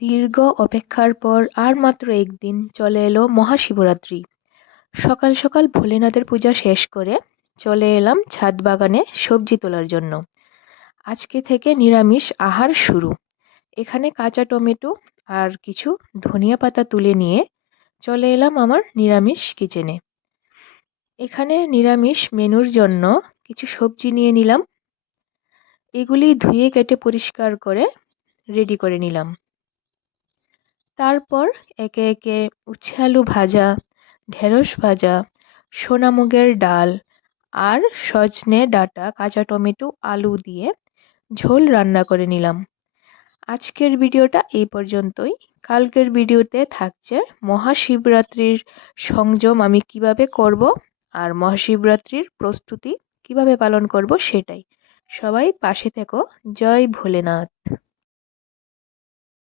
দীর্ঘ অপেক্ষার পর আর মাত্র একদিন চলে এলো মহাশিবরাত্রি। সকাল সকাল ভোলেনাথের পূজা শেষ করে চলে এলাম ছাদ বাগানে সবজি তোলার জন্য। আজকে থেকে নিরামিষ আহার শুরু। এখানে কাঁচা টমেটো আর কিছু ধনিয়া পাতা তুলে নিয়ে চলে এলাম আমার নিরামিষ কিচেনে। এখানে নিরামিষ মেনুর জন্য কিছু সবজি নিয়ে নিলাম। এগুলি ধুয়ে কেটে পরিষ্কার করে রেডি করে নিলাম। তারপর একে একে উচ্ছে আলু ভাজা, ঢেঁড়স ভাজা, সোনামুগের ডাল আর সজনে ডাঁটা, কাঁচা টমেটো, আলু দিয়ে ঝোল রান্না করে নিলাম। আজকের ভিডিওটা এই পর্যন্তই। কালকের ভিডিওতে থাকছে মহাশিবরাত্রির সংযম আমি কিভাবে করব আর মহাশিবরাত্রির প্রস্তুতি কিভাবে পালন করব সেটাই। সবাই পাশে থেকো। জয় ভোলেনাথ।